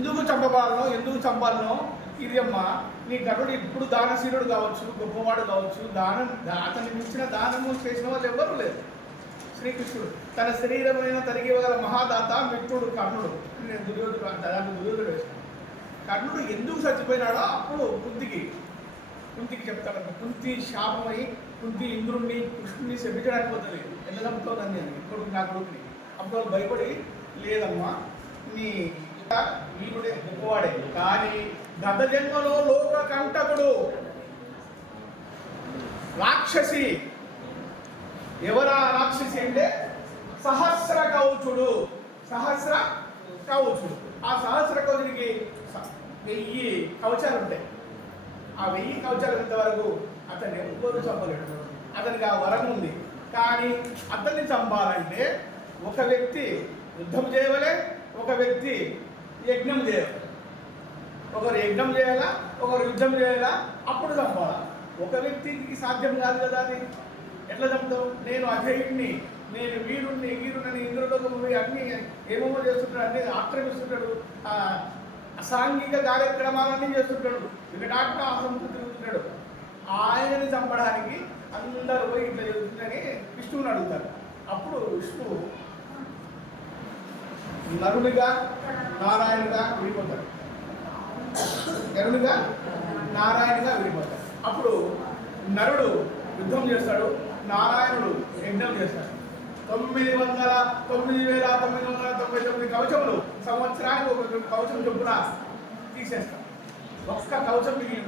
ఎందుకు చంపబాలనో ఎందుకు చంపాలనో ఇది అమ్మ నీ గరుడు ఇప్పుడు దానశీలుడు కావచ్చు గొప్పవాడు కావచ్చు దానం దా- అతన్ని మించిన దానము చేసిన వాళ్ళు ఎవ్వరూ లేరు. శ్రీకృష్ణుడు తన శరీరమైన తరిగివగల మహాదాత మిత్రుడు కర్ణుడు. నేను దుర్యోధుడు దాన్ని దుర్యోధుడు వేసిన కర్ణుడు ఎందుకు చచ్చిపోయినాడో అప్పుడు కుంతికి కుంతికి చెప్తాడు. కుంతి శాపమై కుంతి ఇంద్రుణ్ణి కృష్ణుని శపించడానికి పోతుంది. ఎంత చంపుతావు నేను ఇప్పుడు నా కొడుకుని. అప్పుడు వాళ్ళు భయపడి లేదమ్మా నీ వీరుడే గొప్పవాడే కానీ గత జన్మలో లోక కంటకుడు రాక్షసి. ఎవరా రాక్షసి అంటే సహస్ర కౌచుడు. సహస్ర కవచుడు ఆ సహస్ర కవచుడికి వెయ్యి కవచాలు ఉంటాయి. ఆ వెయ్యి కవచాలు ఇంతవరకు అతన్ని ఎవ్వరూ చంపలేడు. అతనికి ఆ వరం ఉంది. కానీ అతన్ని చంపాలంటే ఒక వ్యక్తి యుద్ధం చేయవలే ఒక వ్యక్తి యజ్ఞం చేయాలి. ఒకరు యజ్ఞం చేయాలా? ఒకరు యుద్ధం చేయాలా? అప్పుడు చంపాలా. ఒక వ్యక్తికి సాధ్యం కాదు కదా అది. ఎట్లా చంపుతావు? నేను అజయుణ్ణి నేను వీరుణ్ణి వీరుణ్ణి ఇంద్రులకు పోయి అన్ని ఏమేమో చేస్తుంటాడు అన్ని ఆక్రమిస్తుంటాడు. అసాంఘిక కార్యక్రమాలన్నీ చేస్తుంటాడు. వికటాత్మ ఆసంతో తిరుగుతున్నాడు ఆయనని చంపడానికి అందరూ పోయి ఇట్లా జరుగుతుందని విష్ణువుని అడుగుతారు. అప్పుడు విష్ణువు నరునిగా నారాయణగా విడిపోతాడు నరుడిగా నారాయణగా విడిపోతాడు అప్పుడు నరుడు యుద్ధం చేస్తాడు నారాయణుడు యజ్ఞం చేస్తాడు. తొమ్మిది వందల తొమ్మిది వేల తొమ్మిది వందల తొంభై తొమ్మిది కవచములు సంవత్సరానికి ఒక కవచం చొప్పున తీసేస్తాడు. ఒక్క కవచం మిగిలి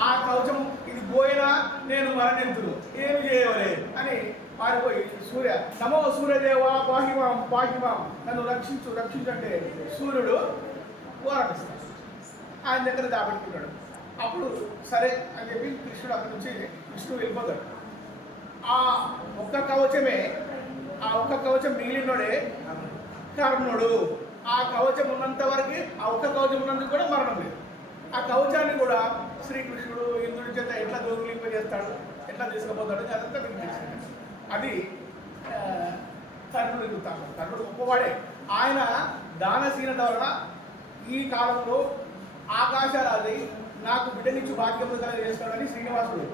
ఆ కవచం ఇది పోయినా నేను మరణించును ఏమి చేయవలే అని పారిపోయి సూర్య నమో సూర్యదేవ పాహిమాం పాహిమాం నన్ను రక్షించు రక్షించంటే సూర్యుడు పోరాటిస్తాడు. ఆయన దగ్గర దాపెట్టుకున్నాడు అప్పుడు సరే అని చెప్పి కృష్ణుడు అక్కడి నుంచి విష్ణువు వెళ్ళిపోతాడు. ఆ ఒక్క కవచమే ఆ ఒక్క కవచం మిగిలినోడే కర్ణుడు. ఆ కవచం ఉన్నంత వరకు ఆ ఒక్క కవచం ఉన్నందుకు కూడా మరణం లేదు. ఆ కవచాన్ని కూడా శ్రీకృష్ణుడు ఇంద్రుడి చేత ఎట్లా దోగులింపజేస్తాడు ఎట్లా తీసుకుపోతాడు అదంతా మీకు తెలిసింది. అది ఆ, కర్ణుడు ఎదుగుతాడు. కర్ణుడు గొప్పవాడే. ఆయన దానశీలత వలన ఈ కాలంలో ఆకాశాలది నాకు బిడ్డనిచ్చు భాగ్యం చేస్తాడని శ్రీనివాసుడు.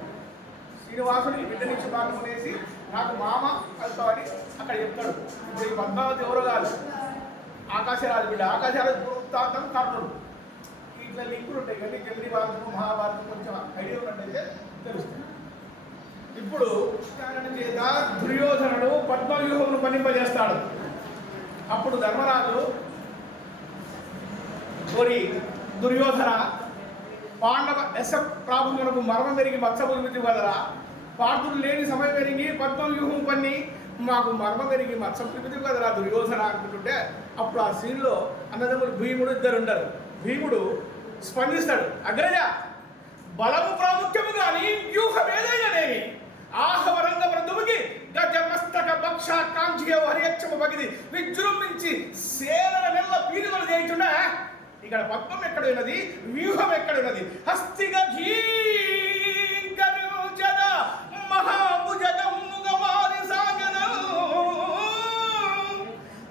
శ్రీనివాసుడు బిడ్డనిచ్చు భాగ్యం అనేసి నాకు మామ అవుతామని అక్కడ చెప్తాడు. ఇప్పుడు ఈ పద్మావతి ఎవరు కాదు ఆకాశరాజు బిడ్డ. ఆకాశరాజు వృత్తాంతం కర్ణుడు ఇట్లా లింకులు ఉంటాయి కానీ జల్లి భారతం మహాభారతం కొంచెం ఐడియా ఉన్నట్టయితే తెలుస్తుంది. ఇప్పుడు చేత దుర్యోధనుడు పద్మవ్యూహమును పనింపజేస్తాడు అప్పుడు ధర్మరాజు కోరి దుర్యోధన పాండవ ఎస ప్రాభుమునకు మర్మం పెరిగి మత్సభూమితి వదల పార్థులు లేని సమయం పెరిగి పద్మవ్యూహం పన్ని మాకు మర్మ పెరిగి మత్సభూమితి కదరా దుర్యోధన? అనుకుంటుంటే అప్పుడు ఆ సీన్లో అన్నదమ్ములు భీముడు ఇద్దరు ఉండరు భీముడు స్పందిస్తాడు అగ్రజ బలము ప్రాముఖ్యము కానీ వ్యూహం ఏదైననేమి ఆహవరంగ మృదువుకి గజ మస్తక భక్ష కాంక్షియ హరియక్షమ బగిది విజృంభించి సేనల నెల్ల పీనుగలు చేయుచుండా. ఇక్కడ పద్మం ఎక్కడ ఉన్నది వ్యూహం ఎక్కడ ఉన్నది హస్తిగ జీంకరుచద మహాభుజగమ్ముగ మారి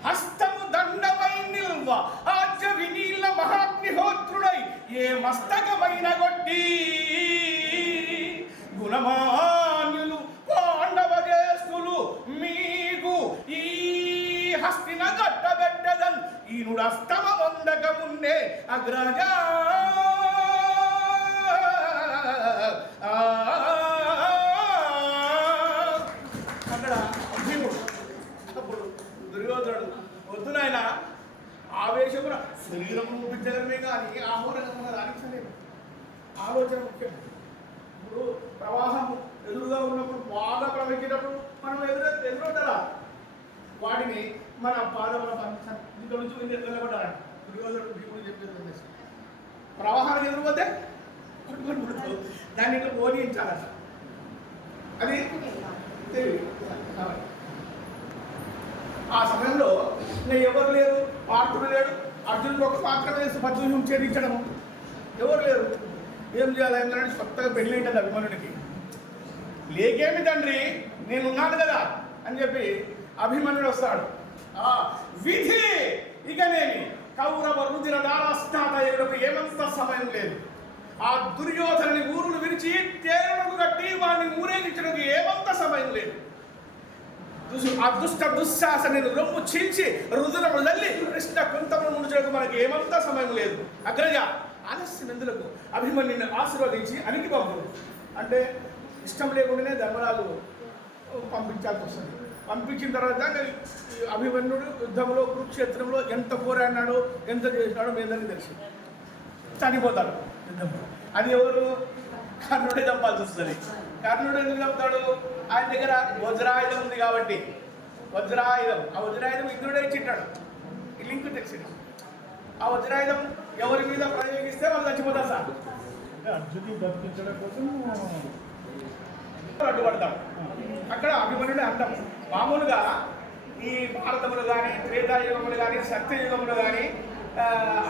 హస్తము దండమై నిల్వ ఆజ్య వినీల మహాగ్నిహోత్రుడై ఏ మస్తకమైన కొట్టి ఉంటే ముందే అక్కడ భీముడు అప్పుడు దుర్యోధనుడు వద్దు నాయన ఆవేశమున శరీరం చూపించడమే కానీ ఆహోరంగా రాణించలేదు ఆలోచన ముఖ్యం. ప్రవాహానికి ఎదురుపోతే కొట్టుకొని పుడతావు దాన్ని ఇట్లా ఓడించాలట అది ఆ సమయంలో నేను ఎవరు లేరు? పార్థుడు లేడు. అర్జునుడు ఒక మాత్రమే పద్మవ్యూహం ఛేదించడము ఎవరు లేరు? ఏం చేయాలి? ఏం కొత్తగా పెళ్ళి ఉంటుంది అభిమనుడికి లేకేమి తండ్రి? నేను ఉన్నాను కదా అని చెప్పి అభిమన్యుడు వస్తాడు. ఆ విధి ఇక నేను కౌరవ రుదిర దారాస్నాతయులకు ఏమంత సమయం లేదు. ఆ దుర్యోధనని ఊరును విరిచి తేరును కట్టి వాడిని ఊరేగించడానికి ఏమంత సమయం లేదు. ఆ దుష్ట దుశ్శాసని రొమ్ము చీల్చి రుదురము తల్లి కృష్ణ కుంతమును ముడిచడానికి మనకి ఏమంత సమయం లేదు. అగ్రజ ఆలస్యం ఎందులకు అభిమన్యుని ఆశీర్వదించి అనికి పంపు అంటే ఇష్టం లేకుండానే ధర్మరాజు పంపించాల్సి వస్తుంది. పంపించిన తర్వాత అభిమన్యుడు యుద్ధంలో కురుక్షేత్రంలో ఎంత పోరాడినాడో ఎంత చేసినాడో మీ అందరికీ తెలుసు. చనిపోతాడు యుద్ధంలో. అది ఎవరు? కర్ణుడే చంపాల్సి వస్తుంది. కర్ణుడు ఎందుకు చంపుతాడు? ఆయన దగ్గర వజ్రాయుధం ఉంది కాబట్టి. వజ్రాయుధం. ఆ వజ్రాయుధం ఇంద్రుడే ఇచ్చింటాడు. లింక్ తెలిసింది. ఆ వజ్రాయుధం ఎవరి మీద ప్రయోగిస్తే వాళ్ళు చచ్చిపోతారు సార్. బతికించడం కోసం అడ్డుపడతాడు అక్కడ అభిమన్యుడే అంటాం మామూలుగా ఈ భారతములు కానీ త్రేతాయుగములు కానీ సత్యయుగములు కానీ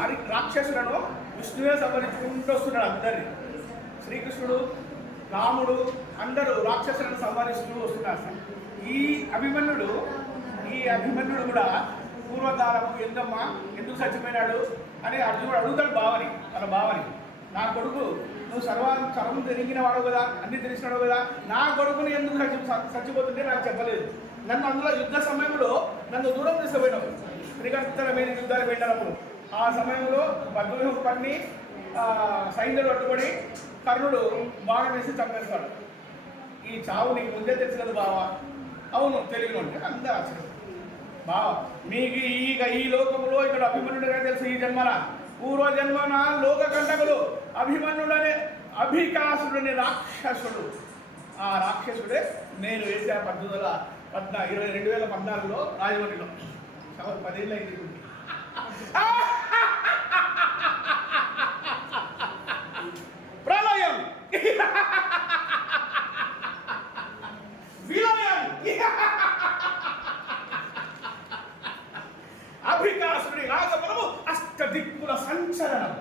అది రాక్షసులను విష్ణువే సంహరించుకుంటూ వస్తున్నాడు అందరినీ. శ్రీకృష్ణుడు రాముడు అందరూ రాక్షసులను సంహరిస్తూ వస్తున్నారు. సార్ ఈ అభిమన్యుడు ఈ అభిమన్యుడు కూడా పూర్వకాలము ఎందుకమ్మా ఎందుకు చచ్చిపోయినాడు అని అర్జునుడు అడుగుతాడు భావని తన భావని నా కొడుకు నువ్వు సర్వ సర్వం తిరిగిన వాడు కదా అన్ని తెలిసినాడు కదా నా కొడుకుని ఎందుకు చచ్చి చచ్చిపోతుంటే నాకు చెప్పలేదు. నన్ను అందులో యుద్ధ సమయంలో నన్ను దూరం తీసుకుపోయినావు శ్రీకర్తల యుద్ధాలు వెళ్ళినప్పుడు. ఆ సమయంలో పద్మవ్యూహం పన్ని సైన్యులు అడ్డుపడి కర్ణుడు బాణం వేసి చంపేస్తాడు. ఈ చావు నీకు ముందే తెలుసు కదా బావా. అవును తెలుగులో ఉంటే అందరూ ఆశ్చర్యం. బావా మీకు ఈగ ఈ లోకంలో ఇక్కడ అభిమన్యుడుగా తెలుసు ఈ జన్మన పూర్వ జన్మన లోక కంటకులు అభిమన్యుడనే అభికాసుడని రాక్షసుడు. ఆ రాక్షసుడే నేను వేసే పద్ధతుల పద్నా ఇరవై రెండు వేల పద్నాలుగులో రాజమండ్రిలో. సవర్ పదేళ్ళు అయింది ప్రళయం. విలయం. అభికాసుడి రాగమనము అష్ట దిక్కుల సంచలనం.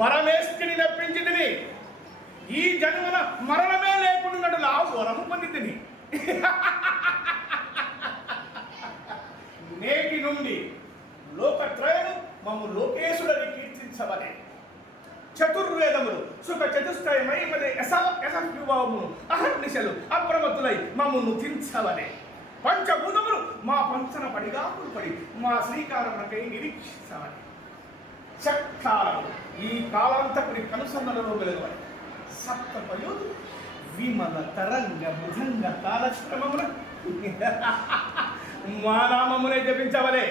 పరమేశ్వరిని నప్పించింది ఈ జన్మన మరణమే లేకుండా వరము పొందితిని. నేటి నుండి లోకత్రయము మమ్ము లోకేశుడని కీర్తించవలే చతుర్వేదములు సుఖ చతుష్టయమై మరి యశ అహర్నిశలు అప్రమత్తులై మమ్మల్ని తించవలే పంచభూతములు మా పంచన పడిగా పడి మా శ్రీకారములకై నిరీక్షించవలే చక్కాలము ఈ కాలాంతకుడి కనుసన్నలలో వెలుగవలే సప్తపయోధు విమల తరంగ మృదంగ తాళక్రమముల మా నామమునే జపించవలే.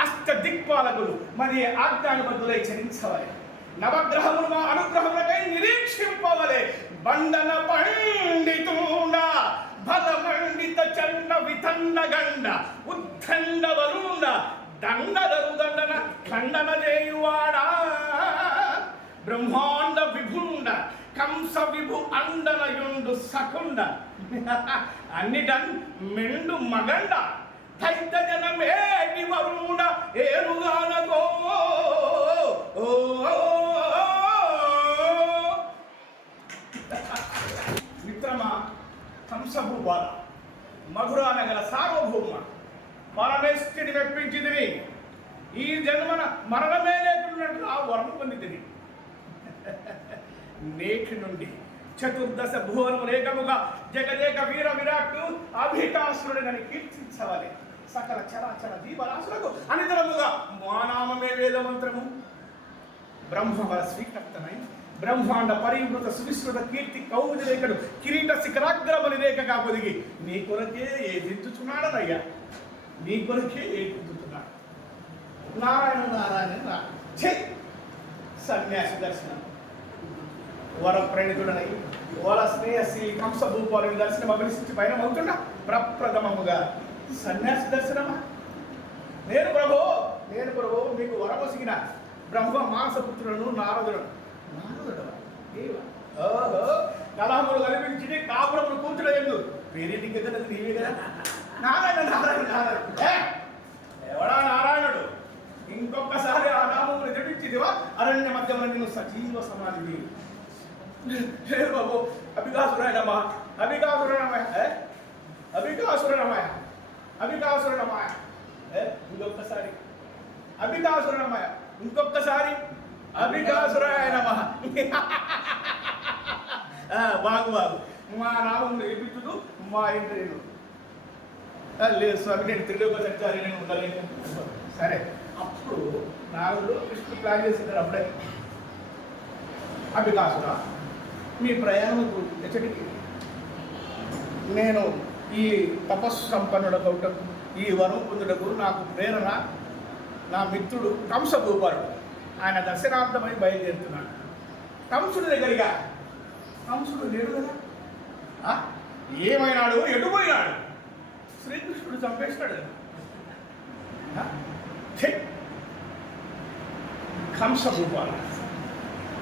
అష్ట దిక్పాలకులు మరి ఆజ్ఞానబద్ధులై చరించవలే. నవగ్రహములు మా అనుగ్రహములకై నిరీక్షింపవలే. బండన పండితుండ బలమండిత చండ వితన్న గండ ఉద్దండ వరుండ దండదరు దండన ఖండన చేయువాడా. బ్రహ్మాండ విభుండ కంస విభు అండనయుండు సకుండ అన్నిటన్ మెండు మగండ దైత జనమే వరుణ ఏరుగానగో మిత్రమ మిత్రమా కంసభూపాల మధురా నగర సార్వభౌమ పరమేశ్వరుని మెప్పించింది ఈ జన్మన మరణమే లేకున్నట్లు ఆ వరం పొందింది నేటి నుండి చతుర్దశ భువనము లేకముగా జగదేక వీర విరాట్టు అభికాసురుడని కీర్తించవాలి. సకల చరాచర జీవరాశులకు అనితరముగా మానామమే వేదమంత్రము. బ్రహ్మవర స్వీకర్తనై బ్రహ్మాండ పరివృత సువిశ్రుత కీర్తి కౌముది రేఖడు కిరీట శిఖరాగ్రమని రేఖగా పొదిగి నీ కొరకే ఏ దిద్దుచున్నాడనయ్యా? నీ కొరకే ఏ దిద్దుతున్నాడు? నారాయణ నారాయణ రా సన్యాసి దర్శనం. వర ఓల వర స్నేహసి కంస భూపాలని దర్శనం అభిలషించి పైన అవుతున్నా ప్రప్రథమముగా సన్యాసి దర్శనమా? నేను ప్రభు నేను ప్రభు మీకు వరమొసిగిన బ్రహ్మ మానసపుత్రులను నారదులను. నారదుడవా? ఓహో కలహములు కనిపించి కాపురములు కూర్చుడు ఎందు. పేరేంటి కదా నీవే కదా. నారాయణ నారాయణ నారాయణ. ఎవడా నారాయణుడు? ఇంకొకసారి ఆ నామములు జపించిదివా అరణ్య మధ్యమున నేను సజీవ సమాధి హే బాబు అభికాసురాయనమ్మా అభికాసురనమయ అభికాసురనమయ అభికాసురుడ మాయ ఏ, ఇంకొకసారి అభికాసురుడ మాయ ఇంకొకసారి అభికాసురాయ నమ బాగు బాగు మా నామం ఏపించుదు మా ఇంటర్వ్యూ లేదు స్వామి నేను తిరిగి సంచారి నేను ఉండలేను సరే అప్పుడు నాగుడు కృష్ణుడు ప్లాన్ చేసింటారు అప్పుడే అభికాసురా. మీ ప్రయాణం ఎచ్చటికి నేను ఈ తపస్సు సంపన్నుడకు ఈ వరం పొందుటకు నాకు ప్రేరణ నా మిత్రుడు కంసగోపాలుడు. ఆయన దర్శనార్థమై బయలుదేరుతున్నాడు. కంసుడి దగ్గరగా కంసుడు లేడు కదా? ఆ? ఏమైనాడు? ఎటుపోయినాడు శ్రీకృష్ణుడు చంపేస్తాడు కదా. ఆ?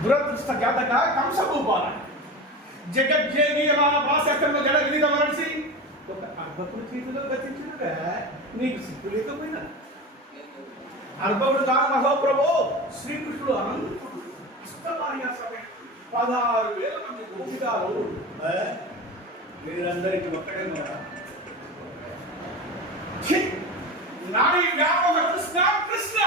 దురదృష్ట జాతక కంస గోపాల జగజ్జేగీయమాన జడ విధిగా మరచి ఒక అర్భకుడు చేతిలో గతించినగా నీకు సిగ్గు లేకపోయినా. అర్భకుడు కాదు మహోప్రభు శ్రీకృష్ణుడు అనంతుడు ఇష్టమాయ పదహారు వేల మంది గోపికాలు ఏ? మీరందరికీ ఒక్కడే కూడా నాడి వ్యాపక కృష్ణ కృష్ణ!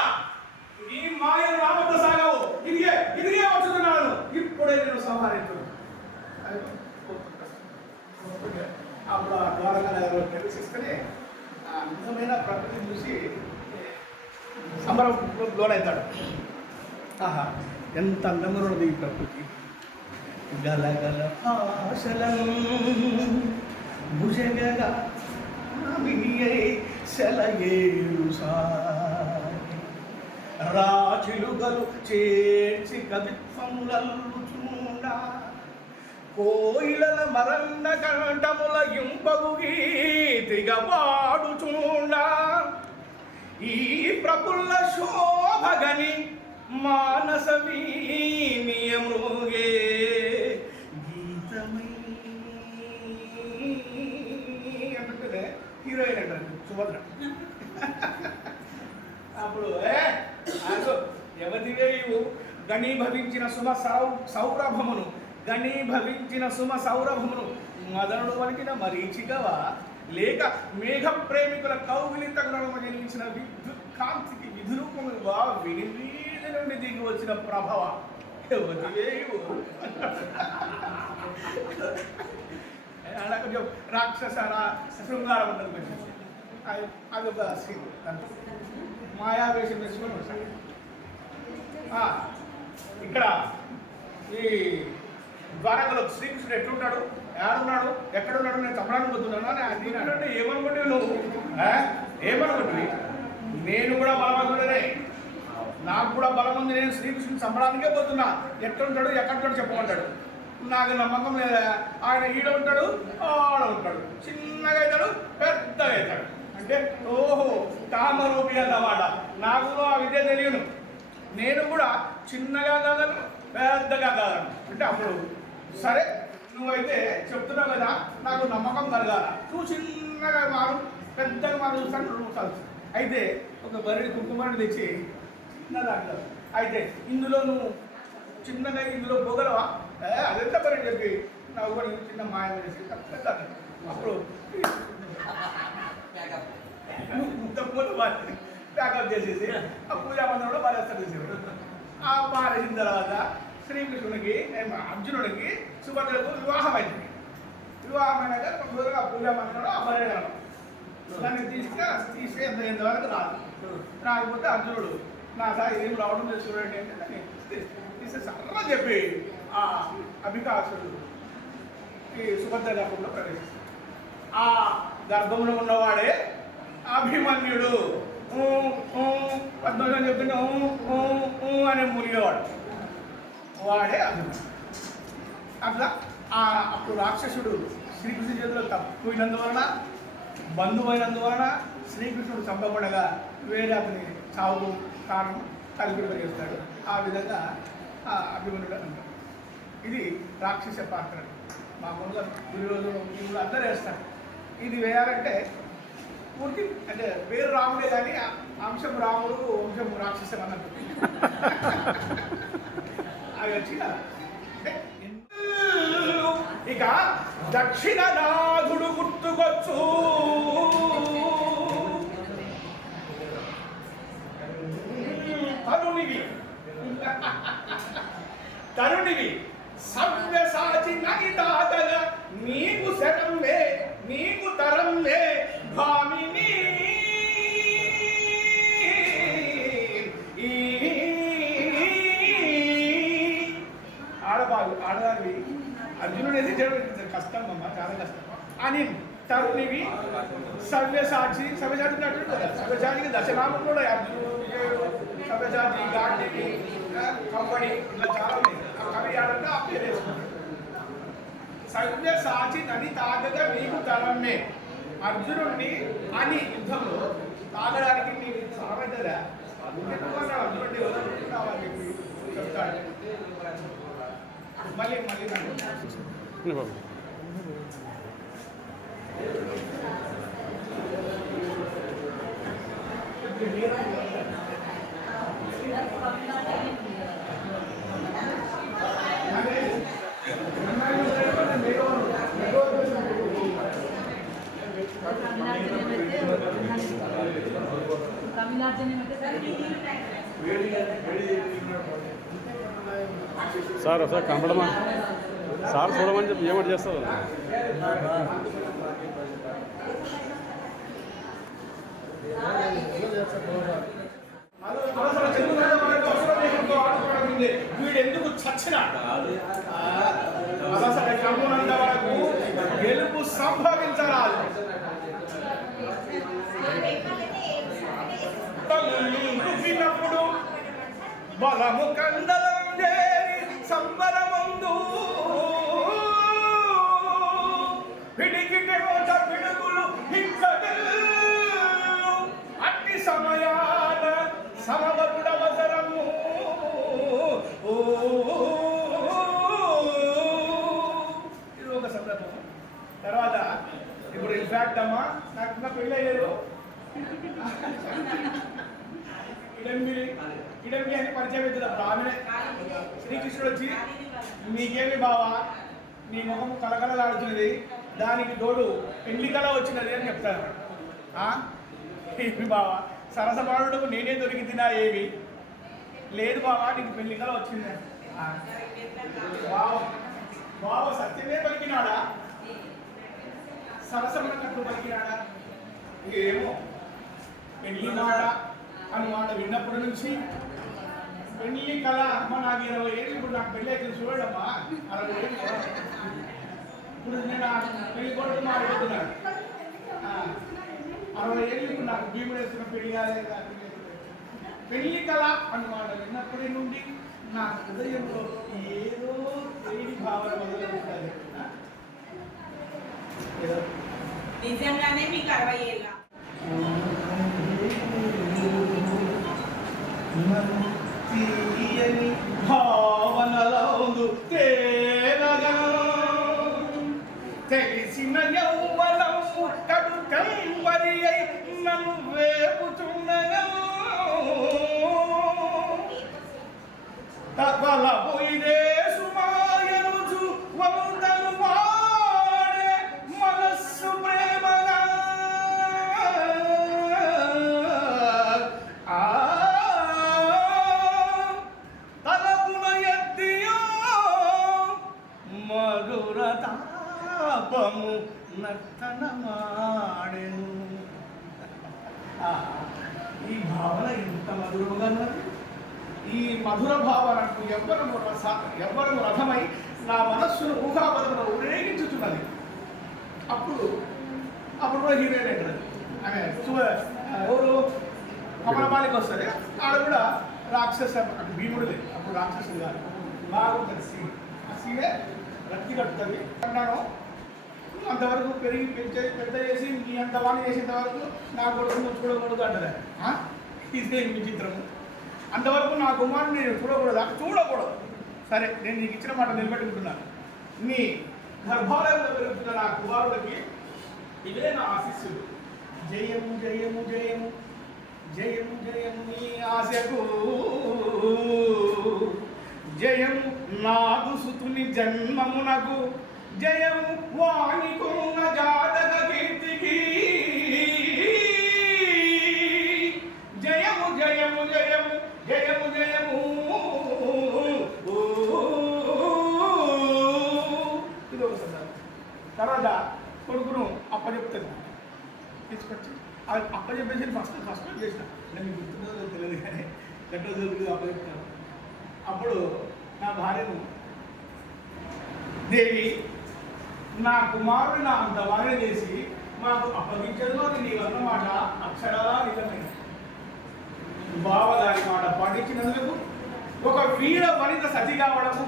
ఈ మాయను రాబద్ద సాగవు ఇదిగే ఇదిగే వచ్చుతున్నాను. ఇప్పుడే నేను సంహరించు అప్పుడు ఆ ద్వారకా ప్రవేశిస్తేనే ఆ అందమైన ప్రకృతిని చూసి సంబరం లోనవుతాడు ఆహా ఎంత అందంగా ఉన్నది ఈ ప్రకృతి గలగల భాషలం భుజగల నామినియై సెలయేరు రాచిలుగలు చేర్చి కవిత్వములల్లుచుండా కోయిలల మరన్న కంఠముల ఇంపగు గీతిగా పాడుచుండా ఈ ప్రఫుల్ల శోభగని మానస వీణియమృగే గీతమై. అంటుంటే హీరోయిన్ అంటారు సుభద్ర. అప్పుడు ఏ? ఆగు, ఎవరివే గణీభవించిన శుభ సౌ సౌరభమును. గణీభవించిన సుమ సౌరభమును మదనుడు వలికిన మరీచికవా? లేక మేఘ ప్రేమికుల కౌగిలింత గుణము జనించిన విద్యుత్ కాంతికి విధురూపముగా వినివీడి నుండి దిగి వచ్చిన ప్రభవ? అలా కొంచెం రాక్షస శృంగారం ఉన్నది కొంచెం అది- ఒక సీన్. మాయావేశం వేసుకొని ఇక్కడ ఈ ద్వారకలో శ్రీకృష్ణుడు ఎట్లుంటాడు? ఏడున్నాడు? ఎక్కడున్నాడు? నేను చంపడానికి పోతున్నాను? అని ఏమనుకుంటే నువ్వు? ఆ? ఏమనుకుంటువి నేను కూడా బలవంతుడనే. నాకు కూడా బలం ఉంది. నేను శ్రీకృష్ణుని చంపడానికే పోతున్నా. ఎట్లుంటాడు? ఎక్కడుంటాడు? చెప్పమంటాడు. నాకు నమ్మకం లేదా? ఆయన ఈడ ఉంటాడు ఆడ ఉంటాడు. చిన్నగా అవుతాడు పెద్దగా అవుతాడు. అంటే ఓహో కామరూపి అన్నమాట. నాకు ఆ విద్య తెలియను. నేను కూడా చిన్నగా కాగలను పెద్దగా కాగలను. అంటే అప్పుడు సరే నువ్వైతే చెప్తున్నావు కదా నాకు నమ్మకం కలగాల. నువ్వు చిన్నగా మారు పెద్దగా మారు చూస్తాను రెండు చాలు అయితే ఒక బరిడి కుంకుమని తెచ్చి చిన్న దాంట్లో. అయితే ఇందులో నువ్వు చిన్నగా ఇందులో పోగలవా? అదెంత పని చెప్పి నాకు కూడా చిన్న మాయం చేసి అప్పుడు ప్యాకప్ చేసేసి ఆ పూజా మందిరంలో బాగా చేసేవాడు. ఆ బాగా తర్వాత శ్రీకృష్ణునికి అర్జునుడికి సుభద్రకు వివాహం అయింది వివాహం అయినాక కొంచెంగా పూజా మందిరంలో అమరేయగలం దాన్ని తీసుకు తీసి ఎంత వరకు రాదు. రాకపోతే అర్జునుడు నా సార్ ఏం రావడం లేదు చూడండి అంటే దాన్ని తీసి సరళ చెప్పి ఆ అభికాసుడు ఈ సుభద్ర గర్భంలో ప్రవేశిస్తాడు. ఆ గర్భంలో ఉన్నవాడే అభిమన్యుడు. చెప్తుంటే ఊ, ఊ అని మురిగేవాడు వాడే అర్జునుడు అట్లా ఆ అప్పుడు రాక్షసుడు శ్రీకృష్ణుడి చేతిలో తప్పిపోయినందువలన బంధువైనందువలన శ్రీకృష్ణుడు చంపబడగా వేరే అతని చావుకు కారణం కలిపిడు చేస్తాడు ఆ విధంగా ఆ అభిమన్యుడు అంటారు. ఇది రాక్షస పాత్ర. మామూలుగా దుర్యోధను వీళ్ళు అందరూ వేస్తారు. ఇది వేయాలంటే పూర్తి అంటే పేరు రాముడే కానీ అంశం రాముడు వంశం రాక్షసం అన్నట్టు. ఇక దక్షిణ నాథుడు గుర్తుకొచ్చు. తరుణివి. తరుణివి సవ్యసాచి నగి తాతగా నీకు శరంలే నీకు తరం తరంలే భామిని కష్టం అని తరుణివి సవ్యసాచి సవ్యసాచి అంటే సవ్యసాచికి దశనామం కూడా అర్జునుడు విజయుడు సవ్యసాచి గాంధీవి కంబడి ఇలా చాలా ఉన్నాయి. ఆ కవి ఆడంటే ఆ పేరు వేసుకుంటాడు సవ్యసాచి నది తాగగా నీకు తరమే అర్జునుడిని అని యుద్ధంలో తాగడానికి నీకు సామెతరా అర్జునుడి అర్జునుడిని చెప్పి చెప్తాడు. మళ్ళీ మళ్ళీ రండి. తమిళనాడు సార్ ఒకసారి కనపడమా? సార్ చూడమని చెప్పి ఏమంటే చేస్తారు? అవసరం వీడు ఎందుకు చచ్చినా అలసట కమ్మునంత వరకు గెలుపు సంభవించరాదు. తల్లినప్పుడు బలము కండలం సంబరం ఫ్యాక్ట్ అమ్మా నాకు నా పెళ్ళి అయ్యారు ఇడంబిలి ఇడంబి అని పరిచయం అవుతుంది? ఆమె. శ్రీకృష్ణుడు వచ్చి నీకేమి బావా? నీ ముఖం కలకలలాడుతున్నది దానికి తోడు పెళ్ళి కళ వచ్చినది అని చెప్తాను ఆ? ఏమి బావా? సరసమాడుకు నేనే దొరికి ఏవి ఏమి? లేదు బావా నీకు పెళ్ళి కళ వచ్చింది బావ బావ సత్యమే పలికినాడా? సరసమైనట్లు పలికినాడా? ఏమో. పెళ్ళి మాట అని మాట విన్నప్పటి నుంచి పెళ్ళి కళ అమ్మ నాకు ఇరవై ఏళ్ళు ఇప్పుడు నాకు పెళ్ళి అయితే చూడమ్మా అరవై ఏళ్ళు ఇప్పుడు నేను పెళ్ళి కొడుకు మాట్లాడుతున్నాను. అరవై ఏళ్ళు ఇప్పుడు నాకు భీముడు వేస్తున్న పెళ్ళి కాలేదు పెళ్ళి కళ అని మాట విన్నప్పటి నుండి నా హృదయంలో ఏదో తెలియని భావన మొదలవుతుంది. ఏదో నిజంగానే మీకు అరవై ఏళ్ళ? తీయని భావనలందు తేలగా తెలిసిన యౌవనం కడు కంబరి అయి నన్ను వేపుచున్నగా కమలపాలికి వస్తుంది ఆడ కూడా రాక్షస అంటే భీముడు లేదు అప్పుడు రాక్షసుడు కాదు. బాగుంటుంది సీన్. ఆ సీనే రక్తి కట్టుతుంది అంటాను అంతవరకు పెరిగి పెంచే పెద్ద చేసి నీ అంత వాణి చేసేంత వరకు నా కొడుకు చూడకూడదు అంటది? ఆ? ఇదే విచిత్రము అంతవరకు నా కుమారుని నేను చూడకూడదు? చూడకూడదు. సరే నేను నీకు ఇచ్చిన మాట నిలబెట్టుకుంటున్నాను నీ గర్భాలయంలో పెరుగుతున్న నా కుమారుడికి ఇదే నా ఆశీస్సులు. జయము జయము జయము. జయము జయము నీ ఆశకు. జయము నాదు సుతుని జన్మమునకు. జయము వాణికున్న జాతక కీర్తికి జయము జయము జయము జయము జయము ఓ ఆవిడ కొడుకును అప్పచెప్తుంది తీసుకొచ్చి ఆవిడ అప్పచెప్పేసి ఫస్ట్ ఫస్ట్ చేసిన నేను మీకు గుర్తుందో లేదో తెలియదు కానీ గంటల దొరికి అప్పచెప్తాను అప్పుడు నా భార్యను దేవి నా కుమారుడు నా అంత వారిని చేసి మాకు అప్పగించదు అని నీ అన్నమాట అక్షరాలా నిజమైన బావగారి మాట పాటించినందుకు ఒక వీర వనిత సతి కావడము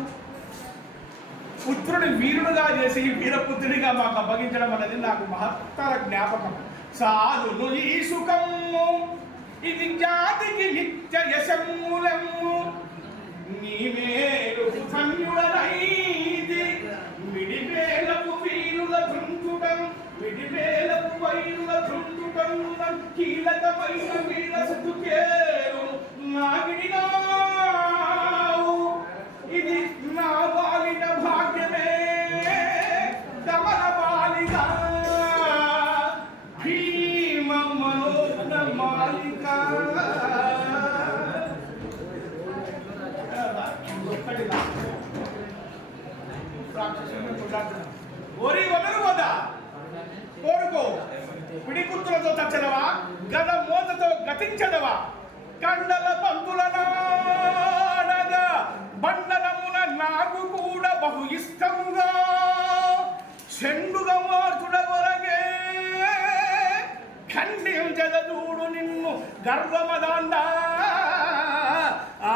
పుత్రుని వీరుడుగా చేసి వీరపుత్రుడిగా మాకు అప్పగించడం అనేది నాకు మహత్తర జ్ఞాపకం. సాధులు ఈ సుఖము ఇది జాతికి నిత్య యశమూలము. మేలు ధన్యుడనైది. విడివేలకు వీరుల ధృంచుటం విడివేలకు వైరుల ధృంచుటం కీలకమైన వీర సుతుకేరు నాగిడినావు ఓరి వదరు వదా కోరుకో. పిడికుత్తులతో తచ్చదవా? గద మోతతో గతించదవా? కండల పంతుల బండలమున బండనమున నాకు కూడా బహు ఇష్టముగా చెండుగా మార్చుడ కొరగే ఖండించదూడు నిన్ను గర్వమదాండ. ఆ